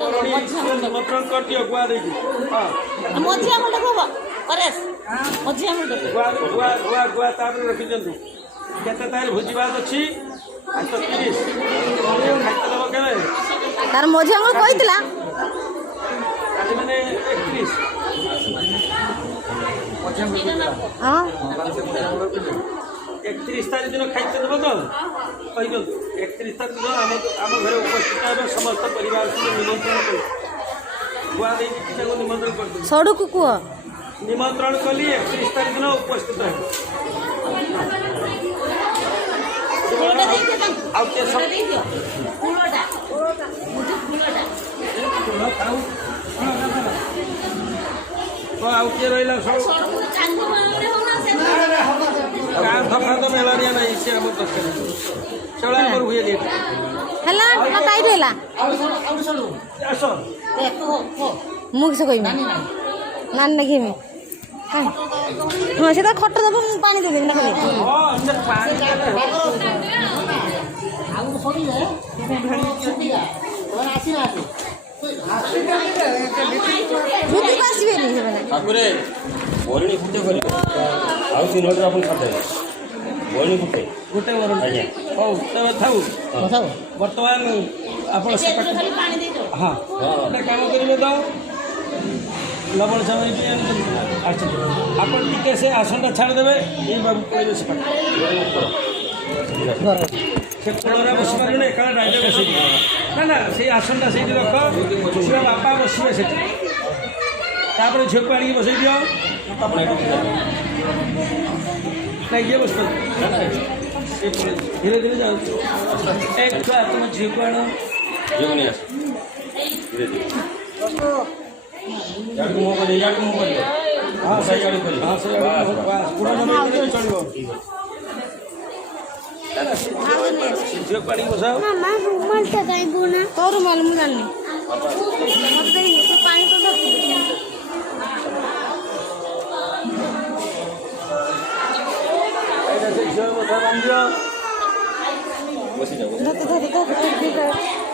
निमंत्रण कर दियो गुआ देखी हां मझिया मुंडा को परेश मझिया मुंडा गुआ गुआ गुआ गुआ तापर रखि जंतु केते तार भोजी बात अछि आ तो 30 खाइते दबो केबे तार मझिया मुंडा कहितला काली माने 31 हां 31 तारिख दिन खाइते दबो तो कहि जंतु 31 तारिख दिन हम घरे उपस्थित हेबे समस्त परिवार को निमंत्रण कर गुआ दे किसे को निमंत्रण कर दे सडू को निमंत्रण कली 31 तारिख दिन उपस्थित रहे आउ के सब फूलोटा मुझे फूलोटा तो आउ के रहिला सब चांदू माने होना से का थपरा तो मेलानिया नहीं से हम तो चला पर हुए दे हला ना टाइट होला आसो मुख से कोई नान नहीं में हां से खट दब पानी दे देबी ना कबे हां से पानी आलू छोड़ी है और आसी ना आसी बुद्धि पासबे नहीं से बना ठाकुरे बोलनी फुटे करे आउ तीन हजार अपन खाते बोलनी फुटे गोटे वर आज्ञा हो तबे थाउ बताओ वर्तमान आपण से खाली पानी दे दो हां एक काम करिवे तो लवण समय भी अच्छा आपण टिके से आसनटा छाड़ देबे ए बाबू कहले से से कोणरा बस पारे एका डाइले बसे ना ना से आसनटा से रख से बापा बसिबे से तापर झोक पानी बसै दियो नहीं ये बस धीरे धीरे जाओ एक छुआ तुम झोक आनो जीवनी आस धीरे धीरे यार को मोबाइल हां सही गाड़ी खोल हां सही गाड़ी बस पूरा मन चलिबो झोक पानी बसाओ मामा रुमाल से काई बोना तो रुमाल मु जाननी मत दे तो पानी तो दे ऐसे झोक बसा बन दियो बसी जाओ धर धर